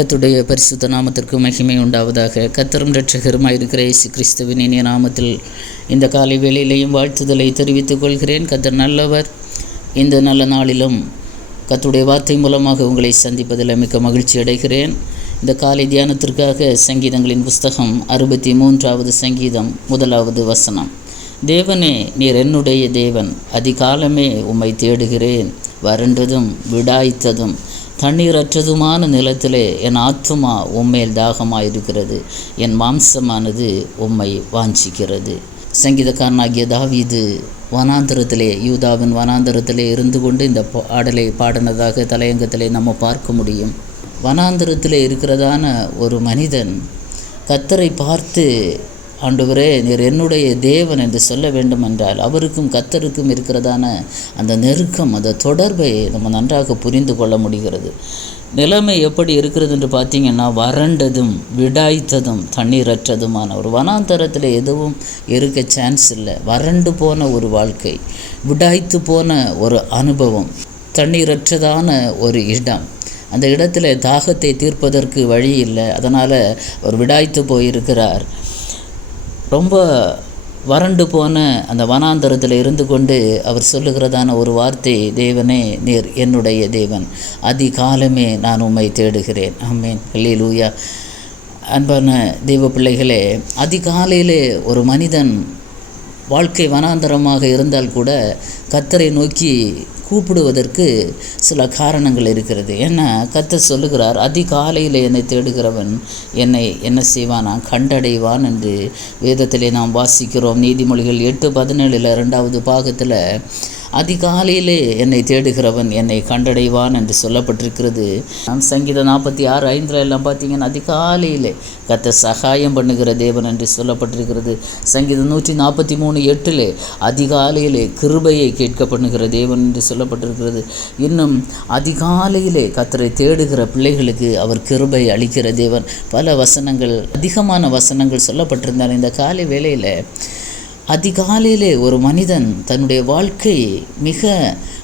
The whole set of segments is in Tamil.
கத்துடைய பரிசுத்த நாமத்திற்கு மகிமை உண்டாவதாக கத்தரும் இரட்சகருமாய் இருக்கிற இயேசு கிறிஸ்துவின் இனிய நாமத்தில் இந்த காலை வேளையிலையும் வாழ்த்துதலை தெரிவித்துக் கொள்கிறேன். கத்தர் நல்லவர். இந்த நல்ல நாளிலும் கத்துடைய வார்த்தை மூலமாக உங்களை சந்திப்பதில் மிக்க மகிழ்ச்சி அடைகிறேன். இந்த காலை தியானத்திற்காக சங்கீதங்களின் புஸ்தகம் அறுபத்தி மூன்றாவது சங்கீதம் முதலாவது வசனம். தேவனே நீர் என்னுடைய தேவன். அதிகாலமே உம்மை தேடுகிறேன். வறண்டதும் விடாய்த்ததும் தண்ணீரற்றதுமான நிலத்திலே என் ஆத்துமா உம்மேல் தாகமாயிருக்கிறது. என் மாம்சமானது உம்மை வாஞ்சிக்கிறது. சங்கீதக்காரனாகிய தாவீது வனாந்தரத்திலே யூதாவின் வனாந்தரத்திலே இருந்து கொண்டு இந்த பாடலை பாடினதாக தலையங்கத்திலே நம்ம பார்க்க முடியும். வனாந்திரத்தில் இருக்கிறதான ஒரு மனிதன் கத்தரை பார்த்து ஆண்டவரே நீர் என்னுடைய தேவன் என்று சொல்ல வேண்டும் என்றால் அவருக்கும் கத்தருக்கும் இருக்கிறதான அந்த நெருக்கம் அந்த தொடர்பை நம்ம நன்றாக புரிந்து கொள்ள முடிகிறது. நிலைமை எப்படி இருக்கிறது என்று பார்த்தீங்கன்னா வறண்டதும் விடாய்த்ததும் தண்ணீரற்றதுமான ஒரு வனாந்தரத்தில் எதுவும் இருக்க சான்ஸ் இல்லை. வறண்டு போன ஒரு வாழ்க்கை விடாய்த்து போன ஒரு அனுபவம் தண்ணீரற்றதான ஒரு இடம். அந்த இடத்துல தாகத்தை தீர்ப்பதற்கு வழி இல்லை. அதனால் அவர் விடாய்த்து போயிருக்கிறார். ரொம்ப வறண்டு போன அந்த வனாந்தரத்தில் இருந்து கொண்டு அவர் சொல்லுகிறதான ஒரு வார்த்தை தேவனே நீர் என்னுடைய தேவன். அதிகாலமே நான் உம்மை தேடுகிறேன். ஆமேன். லூயா அன்பான தெய்வ பிள்ளைகளே அதிகாலையிலே ஒரு மனிதன் வாழ்க்கை வனாந்தரமாக இருந்தால் கூட கத்தரை நோக்கி கூப்பிடுவதற்கு சில காரணங்கள் இருக்கிறது. ஏன்னா கத்த சொல்லுகிறார் அதிகாலையில் என்னை தேடுகிறவன் என்னை என்ன செய்வானா? கண்டடைவான் என்று வேதத்திலே நாம் வாசிக்கிறோம். நீதிமொழிகள் எட்டு பதினேழில் ரெண்டாவது பாகத்தில் அதிகாலையிலே என்னை தேடுகிறவன் என்னை கண்டடைவான் என்று சொல்லப்பட்டிருக்கிறது. நான் சங்கீதம் நாற்பத்தி ஆறு ஐந்தில் எல்லாம் பார்த்தீங்கன்னா அதிகாலையிலே கத்த சகாயம் பண்ணுகிற தேவன் என்று சொல்லப்பட்டிருக்கிறது. சங்கீதம் நூற்றி நாற்பத்தி மூணு எட்டிலே அதிகாலையிலே கிருபையை கேட்க பண்ணுகிற தேவன் என்று சொல்லப்பட்டிருக்கிறது. இன்னும் அதிகாலையிலே கத்தரை தேடுகிற பிள்ளைகளுக்கு அவர் கிருபை அளிக்கிற தேவன். பல வசனங்கள் அதிகமான வசனங்கள் சொல்லப்பட்டிருந்தால் இந்த காலை வேளையில் அதிகாலையிலே ஒரு மனிதன் தன்னுடைய வாழ்க்கை மிக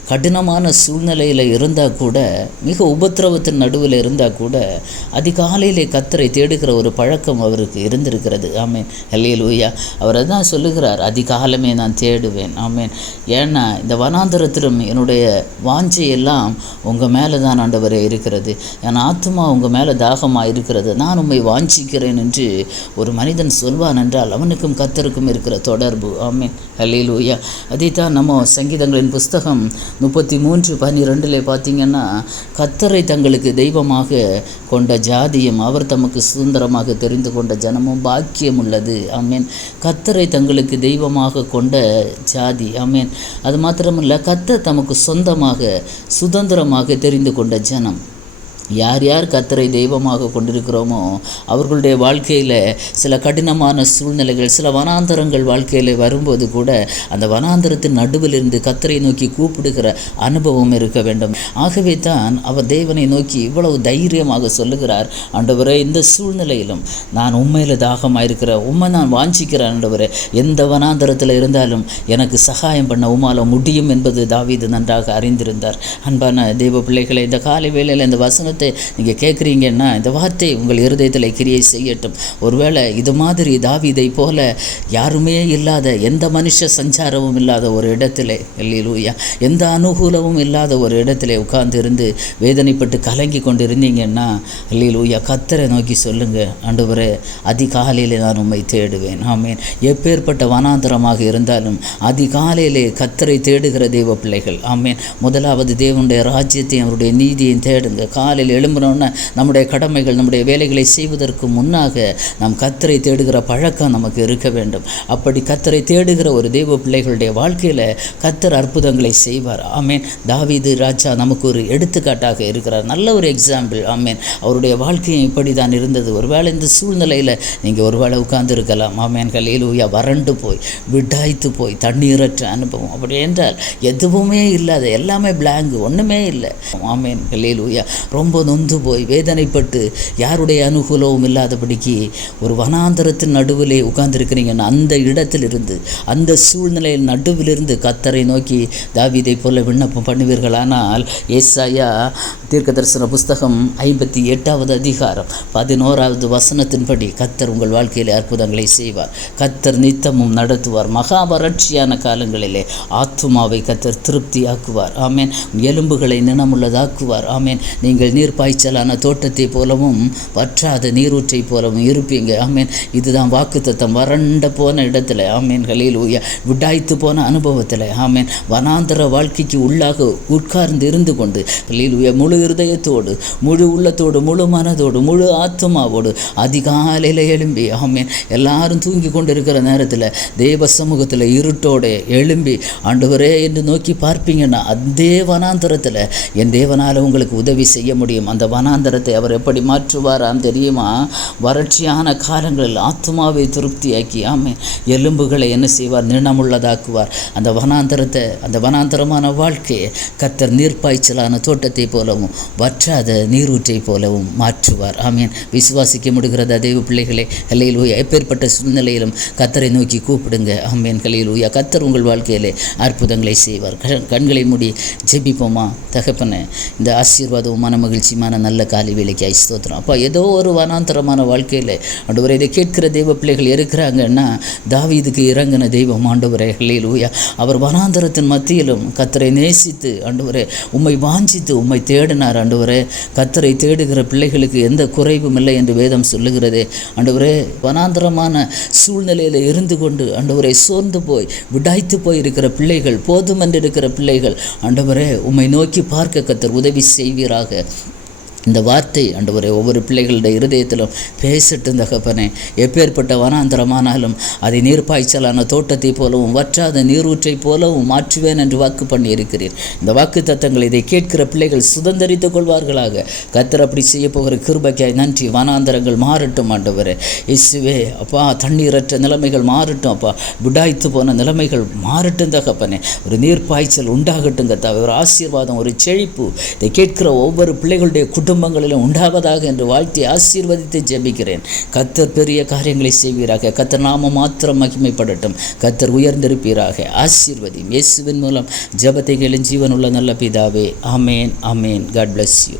கடினமான சூழ்நிலையில் இருந்தால் கூட மிக உபத்திரவத்தின் நடுவில் இருந்தால் கூட அதிகாலையிலே கத்தரை தேடுகிற ஒரு பழக்கம் அவருக்கு இருந்திருக்கிறது. ஆமேன். லூயா அவர் தான் சொல்லுகிறார் அதிகாலமே நான் தேடுவேன். ஆமேன். ஏன்னா இந்த வனாந்தரத்திலும் என்னுடைய வாஞ்சை எல்லாம் உங்கள் மேலே தான் ஆண்டவரே இருக்கிறது. என் ஆத்மா உங்கள் மேலே தாகமாக இருக்கிறது. நான் உண்மை வாஞ்சிக்கிறேன் என்று ஒரு மனிதன் சொல்வான் என்றால் அவனுக்கும் கத்தருக்கும் இருக்கிற தொடர்பு. ஆமேன். ஹலீலூயா அதே தான் நம்ம சங்கீதங்களின் புஸ்தகம் முப்பத்தி மூன்று பன்னிரெண்டில் பார்த்தீங்கன்னா கத்தரை தங்களுக்கு தெய்வமாக கொண்ட ஜாதியும் அவர் தமக்கு சுதந்திரமாக தெரிந்து கொண்ட ஜனமும் பாக்கியம் உள்ளது ஆமேன். கத்தரை தங்களுக்கு தெய்வமாக கொண்ட ஜாதி ஆமேன். அது மாத்திரமில்லை கத்தர் தமக்கு சொந்தமாக சுதந்திரமாக தெரிந்து கொண்ட ஜனம். யார் யார் கத்தரை தெய்வமாக கொண்டிருக்கிறோமோ அவர்களுடைய வாழ்க்கையில் சில கடினமான சூழ்நிலைகள் சில வனாந்தரங்கள் வாழ்க்கையில் வரும்போது கூட அந்த வனாந்தரத்தின் நடுவில் இருந்து கத்தரை நோக்கி கூப்பிடுகிற அனுபவம் இருக்க வேண்டும். ஆகவே தான் அவர் தேவனை நோக்கி இவ்வளவு தைரியமாக சொல்லுகிறார். ஆண்டவரே இந்த சூழ்நிலையிலும் நான் உண்மையில் தாகமாக இருக்கிறேன் உண்மை நான் வாஞ்சிக்கிறேன் ஆண்டவரே. எந்த வனாந்தரத்தில் இருந்தாலும் எனக்கு சகாயம் பண்ண உமால முடியும் என்பது தாவீது நன்றாக அறிந்திருந்தார். அன்பான தெய்வ பிள்ளைகளை இந்த காலை வேளையில் இந்த வசன வசனத்தை நீங்கள் கேட்குறீங்கன்னா இந்த வார்த்தை உங்கள் இருதயத்தில் கிரியை செய்யட்டும். ஒருவேளை இது மாதிரி தாவிதை போல யாருமே இல்லாத எந்த மனுஷ சஞ்சாரமும் இல்லாத ஒரு இடத்துல இல்லையிலூயா எந்த அனுகூலமும் இல்லாத ஒரு இடத்துல உட்கார்ந்து இருந்து வேதனைப்பட்டு கலங்கி கொண்டு இருந்தீங்கன்னா இல்லையிலூயா கத்தரை நோக்கி சொல்லுங்கள் ஆண்டவரே அதிகாலையில் நான் உண்மை தேடுவேன். ஆமேன். எப்பேற்பட்ட வனாந்தரமாக இருந்தாலும் அதிகாலையிலே கத்தரை தேடுகிற தெய்வ பிள்ளைகள். ஆமேன். முதலாவது தேவனுடைய ராஜ்யத்தையும் அவருடைய நீதியையும் தேடுங்க. காலையில் காலையில் எழும்பினோன்னே நம்முடைய கடமைகள் நம்முடைய வேலைகளை செய்வதற்கு முன்னாக நாம் கத்தரை தேடுகிற பழக்கம் நமக்கு இருக்க வேண்டும். அப்படி கத்தரை தேடுகிற ஒரு தெய்வ பிள்ளைகளுடைய வாழ்க்கையில் கத்தர் அற்புதங்களை செய்வார். ஆமேன். தாவீது ராஜா நமக்கு ஒரு எடுத்துக்காட்டாக இருக்கிறார். நல்ல ஒரு எக்ஸாம்பிள் ஆமேன். அவருடைய வாழ்க்கையும் இப்படி தான் இருந்தது. ஒருவேளை இந்த சூழ்நிலையில் நீங்கள் ஒருவேளை உட்கார்ந்து இருக்கலாம் ஆமேன். கலையிலூயா வறண்டு போய் விடாய்த்து போய் தண்ணீரற்ற அனுபவம். அப்படி என்றால் எதுவுமே இல்லாத எல்லாமே பிளாங்கு ஒன்றுமே இல்லை. ஆமேன். கலையிலூயா ரொம்ப நொந்து போய் வேதனைப்பட்டு யாருடைய அனுகூலமும் இல்லாதபடிக்கு ஒரு வனாந்தரத்தின் நடுவிலே உட்கார்ந்துருக்கிறீங்கன்னா அந்த இடத்திலிருந்து அந்த சூழ்நிலையில் நடுவிலிருந்து கத்தரை நோக்கி தாவிதை போல விண்ணப்பம் பண்ணுவீர்களானால் ஏசாயா தீர்க்க தரிசன புஸ்தகம் ஐம்பத்தி எட்டாவது அதிகாரம் பதினோராவது வசனத்தின்படி கத்தர் உங்கள் வாழ்க்கையிலே அற்புதங்களை செய்வார். கத்தர் நித்தமும் நடத்துவார். மகா வறட்சியான காலங்களிலே ஆத்மாவை கத்தர் திருப்தியாக்குவார். ஆமேன். எலும்புகளை நினமுள்ளதாக்குவார் ஆமேன். நீங்கள் நீர் பாய்ச்சலான தோட்டத்தை போலவும் வற்றாத நீரூற்றை போலவும் இருப்பீங்க. ஆமேன். இதுதான் வாக்குத்தத்தம். வறண்ட போன இடத்துல. ஆமேன். கலையில் உய விடாய்த்து போன அனுபவத்தில். ஆமேன். வனாந்தர வாழ்க்கைக்கு உள்ளாக உட்கார்ந்து இருந்து கொண்டு கலையில் முழு இருதயத்தோடு முழு உள்ளத்தோடு முழு மனதோடு முழு ஆத்மாவோடு அதிகாலையில் எழும்பி ஆமேன் எல்லாரும் தூங்கி கொண்டிருக்கிற நேரத்தில் தேவ சமூகத்தில் இருட்டோட எழும்பி ஆண்டவரே என்று நோக்கி பார்ப்பீங்கன்னா அதே வனாந்தரத்தில் என் தேவனால் உங்களுக்கு உதவி செய்ய முடியும் அந்த வனாந்தரத்தை அவர் எப்படி மாற்றுவாராம் தெரியுமா வறட்சியான காலங்களில் ஆத்மாவை திருப்தியாக்கி ஆமேன் எலும்புகளை என்ன செய்வார் நிணமுள்ளதாக்குவார் அந்த வனாந்தரத்தை அந்த வனாந்தரமான வாழ்க்கையை கத்தர் நீர்ப்பாய்ச்சலான தோட்டத்தை போலவும் வற்றாத நீரூற்றை போலவும் மாற்றுவார். ஆமீன். விசுவாசிக்க முடிகிறதா தெய்வ பிள்ளைகளே? கலையில் ஊயா எப்பேற்பட்ட சூழ்நிலையிலும் கத்தரை நோக்கி கூப்பிடுங்க. ஆமீன். கலையில் ஊயா கத்தர் உங்கள் வாழ்க்கையிலே அற்புதங்களை செய்வார். கண்களை மூடி ஜெபிப்போமா? தகப்பன இந்த ஆசீர்வாதம் மன மகிழ்ச்சியுமான நல்ல காலை வேலைக்கு ஐஸ்தோத்திரம் அப்போ ஏதோ ஒரு வனாந்தரமான வாழ்க்கையில் ஆண்டவரை இதை கேட்கிற தெய்வ பிள்ளைகள் இருக்கிறாங்கன்னா தாவீதுக்கு இறங்கின தெய்வம் ஆண்டவரே. கலையில் ஊயா அவர் வனாந்தரத்தின் மத்தியிலும் கத்தரை நேசித்து ஆண்டவரே உம்மை வாஞ்சித்து உம்மை தேடினார் ஆண்டவரே. கத்தரை தேடுகிற பிள்ளைகளுக்கு எந்த குறைவும் இல்லை என்று வேதம் சொல்லுகிறதே. ஆண்டவரே வனாந்தரமான சூழ்நிலையில் இருந்து கொண்டு ஆண்டவரை சோர்ந்து போய் விடாய்த்து போய் இருக்கிற பிள்ளைகள் போதுமென்று இருக்கிற பிள்ளைகள் ஆண்டவரே உம்மை நோக்கி பார்க்க கத்தர் உதவி செய்வீராக. இந்த வார்த்தை ஆண்டவரே ஒவ்வொரு பிள்ளைகளுடைய இருதயத்திலும் பேசட்டும் தகப்பனே. எப்பேற்பட்ட வனாந்தரமானாலும் அதை நீர்ப்பாய்ச்சலான தோட்டத்தை போலவும் வற்றாத நீரூற்றை போலவும் மாற்றுவேன் என்று வாக்கு பண்ணி இருக்கிறீர் இந்த வாக்கு தத்தங்கள் இதை கேட்கிற பிள்ளைகள் சுதந்திரித்துக் கொள்வார்களாக. கத்தர் அப்படி செய்ய போகிற கிருபைக்காய் நன்றி. வனாந்தரங்கள் மாறட்டும் ஆண்டவரே. இசுவே அப்பா தண்ணீரற்ற நிலைமைகள் மாறட்டும் அப்பா. விடாய்த்து போன நிலைமைகள் மாறட்டும் தகப்பனே. ஒரு நீர்ப்பாய்ச்சல் உண்டாகட்டும் கத்தாவே ஒரு ஆசீர்வாதம் ஒரு செழிப்பு. இதை கேட்கிற ஒவ்வொரு பிள்ளைகளுடைய குடும்பங்களிலும் உண்டாவதாக என்று வாழ்த்தி ஆசீர்வதித்து ஜெபிக்கிறேன். கத்தர் பெரிய காரியங்களை செய்வீராக. கத்தர் நாம மாத்திரம் மகிமைப்படட்டும். கத்தர் உயர்ந்திருப்பீராக. ஆசீர்வதியும். இயேசுவின் மூலம் ஜெபத்தை கேளும் ஜீவனுள்ள நல்ல பிதாவே. அமேன் அமேன் காட் பிளஸ் யூ